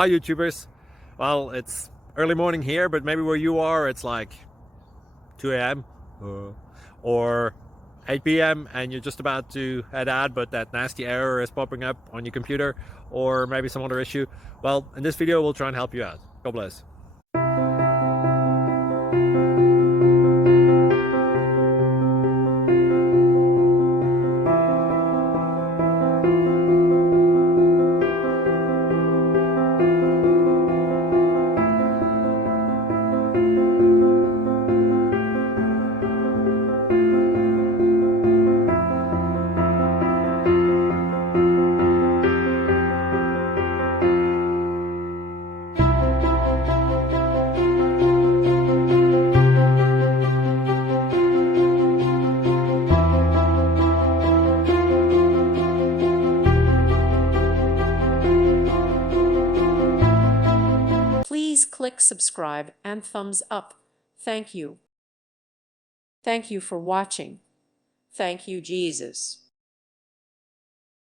Hi YouTubers. Well, it's early morning here, but maybe where you are it's like 2 a.m. or 8 p.m. and you're just about to head out, but that nasty error is popping up on your computer, or maybe some other issue. Well, in this video we'll try and help you out. God bless. Please click subscribe and thumbs up. Thank you. Thank you for watching. Thank you, Jesus.